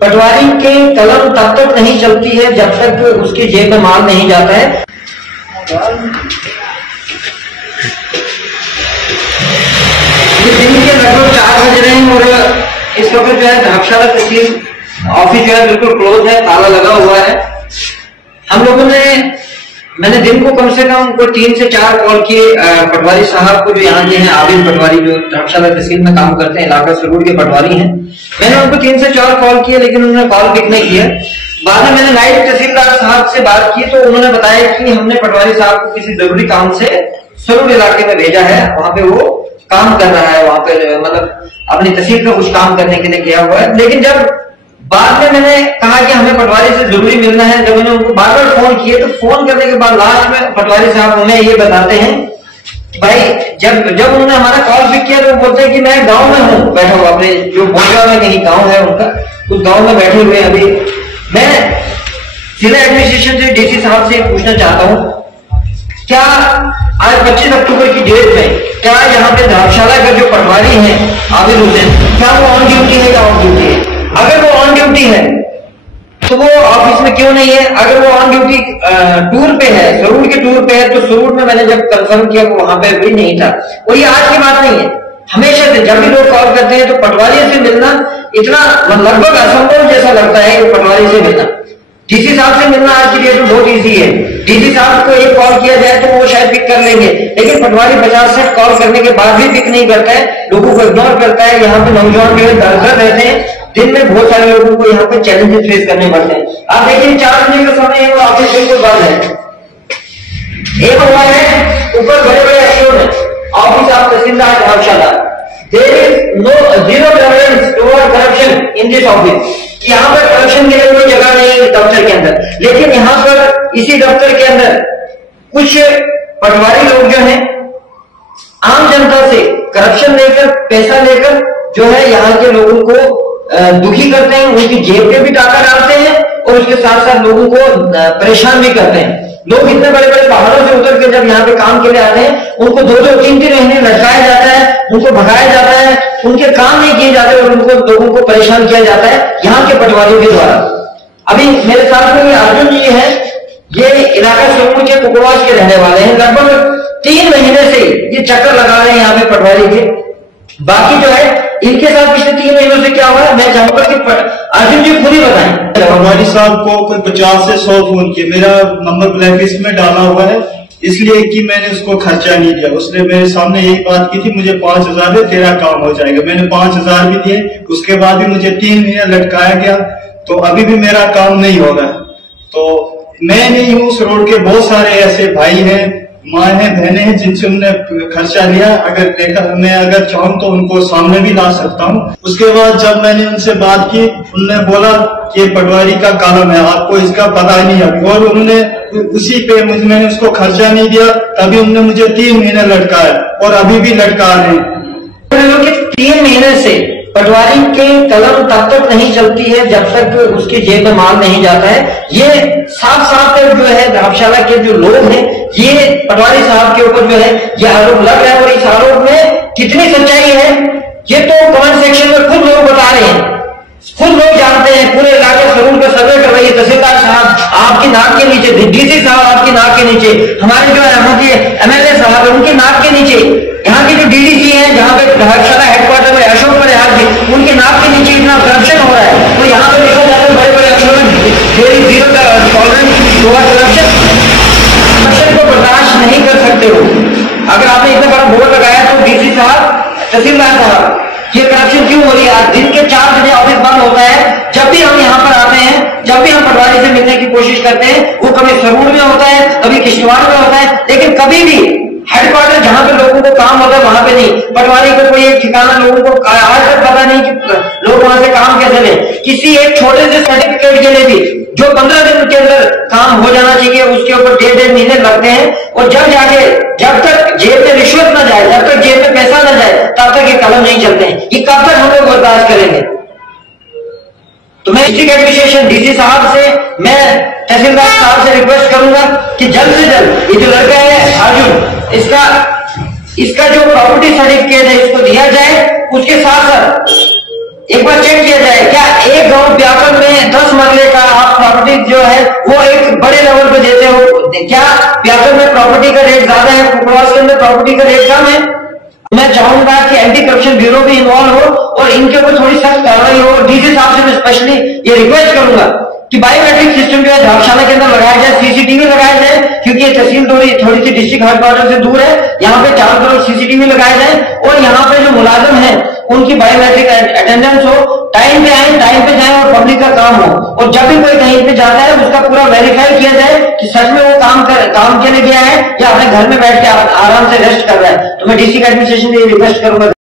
पटवारी के कलम तब तक नहीं चलती है जब तक उसकी जेब में माल नहीं जाता है। दिन के लगभग 4 बज रहे हैं और इस वक्त जो है धर्मशाला तहसील ऑफिस जो है बिल्कुल क्लोज है, ताला लगा हुआ है। हम लोगों ने मैंने दिन को कम से कम कोई 3 से 4 कॉल किए पटवारी साहब को, जो यहाँ के हैं आबिद पटवारी, जो धर्मशाला तहसील में काम करते हैं, इलाका सरूर के पटवारी हैं। मैंने उनको 3 से 4 कॉल किए लेकिन उन्होंने कॉल पिक नहीं किया। बाद में मैंने नायब तहसीलदार साहब से बात की तो उन्होंने बताया कि हमने पटवारी साहब को किसी जरूरी काम से सरूर इलाके में भेजा है, वहां पे वो काम कर रहा है, वहां पे मतलब अपनी तहसील का कुछ काम करने के लिए गया हुआ है। लेकिन जब बाद में मैंने कहा कि हमें पटवारी से जरूरी मिलना है, जब मैंने उनको बार बार फोन किए तो फोन करने के बाद लास्ट में पटवारी साहब हमें ये बताते हैं, भाई जब उन्होंने हमारा कॉल पिक किया तो बोलते हैं कि मैं गांव में हूँ बैठा हुआ, अपने जो बोलवा में कहीं गांव है उनका, उस गांव में बैठे हुए अभी। मैं जिला एडमिनिस्ट्रेशन से डीसी साहब से पूछना चाहता हूँ, क्या आज 25 अक्टूबर की डेट में क्या यहाँ पे धर्मशाला का जो पटवारी है आबिद हुसैन, क्या वो ऑन ड्यूटी है या ऑफ ड्यूटी है? अगर वो ऑन ड्यूटी है तो वो ऑफिस में क्यों नहीं है? अगर वो ऑन ड्यूटी टूर पे है, सरूर के टूर पे है, तो सरूर में मैंने जब कंफर्म किया वो वहां पे भी नहीं था। और ये आज की बात नहीं है, हमेशा से जब भी लोग कॉल करते हैं तो पटवारी से मिलना इतना लगभग असंभव जैसा लगता है। पटवारी से मिलना, डीसी साहब से मिलना आज की डेट में बहुत इजी है। डीसी साहब को एक कॉल किया जाए तो वो शायद पिक कर लेंगे, लेकिन पटवारी 50 कॉल करने के बाद भी पिक नहीं करता है, लोगों को इग्नोर करता है। यहाँ पे नौजवान जो है दरअसल रहते हैं, दिन में बहुत सारे लोगों को यहाँ पे चैलेंजेस फेस करने पड़ते हैं। आप देखिए 4 बजे का समय है, ऑफिस बिल्कुल बंद है। एक हुआ है ऊपर बड़े बड़े अक्षरों में office of tehsildar Dharamshala, there is no zero tolerance toward corruption in this office. यहाँ पर करप्शन के लिए कोई जगह नहीं है दफ्तर के अंदर। लेकिन यहाँ पर इसी दफ्तर के अंदर कुछ पटवारी लोग जो हैं आम जनता से करप्शन लेकर, पैसा लेकर जो है यहाँ के लोगों को दुखी करते हैं, उनकी जेब पे भी टाका डालते हैं और उसके साथ साथ लोगों को परेशान भी करते हैं। लोग इतने बड़े बड़े पहाड़ों से उतर के जब यहाँ पे काम के लिए आते हैं, उनको 2-2, 3-3 महीने लटकाया जाता है, उनको भगाया जाता है, उनके काम नहीं किए जाते और उनको लोगों को परेशान किया जाता है यहाँ के पटवारियों के द्वारा। अभी मेरे साथ में अर्जुन जी है, ये इलाका सरूर के कुकड़वास के रहने वाले हैं। लगभग 3 महीने से ये चक्कर लगा रहे हैं यहाँ पे पटवारी के। बाकी जो है इनके साथ पिछले 3 महीनों से क्या हुआ है मैं चाहूंगा कि अर्जुन जी खुद ही बताएं। पटवारी साहब को कोई 50 से 100 फोन किए, मेरा नंबर ब्लैकलिस्ट में डाला हुआ है इसलिए कि मैंने उसको खर्चा नहीं दिया। उसने मेरे सामने यही बात की थी, मुझे 5000 में तेरा काम हो जाएगा। मैंने 5000 भी दिए, उसके बाद भी मुझे 3 महीने लटकाया गया, तो अभी भी मेरा काम नहीं हो रहा। तो मैं नहीं हूँ, उस रोड के बहुत सारे ऐसे भाई हैं, माँ है, बहनें हैं जिनसे उन्होंने खर्चा लिया। अगर देखा मैं अगर चाहूँ तो उनको सामने भी ला सकता हूँ। उसके बाद जब मैंने उनसे बात की, उन्होंने बोला कि पटवारी का कॉलम है, आपको इसका पता नहीं है। और उन्होंने उसी पे मैंने उसको खर्चा नहीं दिया, तभी उन्होंने मुझे 3 महीने लटकाया और अभी भी लटका रहे हैं। 3 महीने से पटवारी के कलम तब तक नहीं चलती है जब तक उसकी जेब में माल नहीं जाता है। ये साफ साफ जो है धर्मशाला के जो लोग हैं, ये पटवारी साहब के ऊपर जो है ये आरोप लग रहा है। और इस आरोप में कितनी सच्चाई है ये तो कमेंट सेक्शन में खुद लोग बता रहे हैं, खुद लोग जानते हैं। पूरे इलाके सरूर का सर्वे कर रही है तहसीलदार साहब आपकी नाक के नीचे, डीसी साहब आपकी नाक के नीचे, हमारे जो है एमएलए साहब उनकी नाक के नीचे, यहाँ के जो डीडीसी हैं जहाँ पे धर्मशाला हेडक्वार्टर में अशोक प्रयाग जी, उनके नाक के नीचे इतना करप्शन हो रहा है। तो यहाँ पे लिखा जाता है बड़े बड़े अक्षरों में जीरो टॉलरेंस टुवर्ड करप्शन को बर्दाश्त नहीं कर सकते हो। अगर आपने इतना बड़ा बोर्ड लगाया तो डीसी साहब, तहसीलदार साहब, ये करप्शन क्यों हो रही है? आज दिन के 4 बजे ऑफिस बंद होता है। जब भी हम यहाँ पर आते हैं, जब भी हम पटवारी से मिलने की कोशिश करते हैं, वो कभी सरूर में होता है, कभी किश्तवाड़ में होता है, लेकिन कभी भी हेडक्वार्टर जहां पे लोगों को काम होता है वहां पे नहीं। पटवारी को कोई एक ठिकाना लोगों को आज तक पता नहीं कि लोग वहां से काम कैसे लें। किसी एक छोटे से सर्टिफिकेट के लिए भी जो 15 दिन के अंदर काम हो जाना चाहिए, उसके ऊपर 1.5 महीने लगते हैं। और जब तक जेब में रिश्वत ना जाए, जब तक जेब में पैसा ना जाए, तब तक ये कलम नहीं चलते हैं। ये कब तक हम लोग बर्दाश्त करेंगे? तो मैं डिस्ट्रिक्ट एडमिनिस्ट्रेशन डीसी साहब से, मैं तहसीलदार साहब से रिक्वेस्ट करूंगा कि जल्द से जल्द ये जो लड़का है अर्जुन, इसका जो प्रॉपर्टी सर्टिफिकेट है इसको दिया जाए। उसके साथ साथ एक बार चेक किया जाए क्या एक गांव जो है वो एक बड़े लेवल पे देते हो। क्या प्याकर में प्रॉपर्टी का रेट ज्यादा है, कुकवास के अंदर प्रॉपर्टी का रेट कम है? मैं चाहूंगा कि एंटी करप्शन ब्यूरो भी इन्वॉल्व हो और इनके ऊपर थोड़ी सख्त कार्रवाई हो। डीसी साहब से मैं स्पेशली ये रिक्वेस्ट करूंगा कि बायोमेट्रिक सिस्टम जो है धर्मशाला के अंदर लगाया जाए, सीसीटीवी लगाया जाए, क्योंकि ये तहसील थोड़ी सी डिस्ट्रिक्ट हेडक्वार्टर से दूर है। यहाँ पे चारों तरफ सीसीटीवी लगाया जाए और यहाँ पे जो मुलाजिम है उनकी बायोमेट्रिक अटेंडेंस हो, टाइम पे आए, टाइम पे जाए और पब्लिक का काम हो। और जब भी कोई कहीं पे जाता है उसका पूरा वेरीफाई किया जाए कि सच में वो काम के लिए गया है या अपने घर में बैठ के आराम से रेस्ट कर रहा है। तो मैं डीसी का एडमिनिस्ट्रेशन से ये रिक्वेस्ट करूंगा।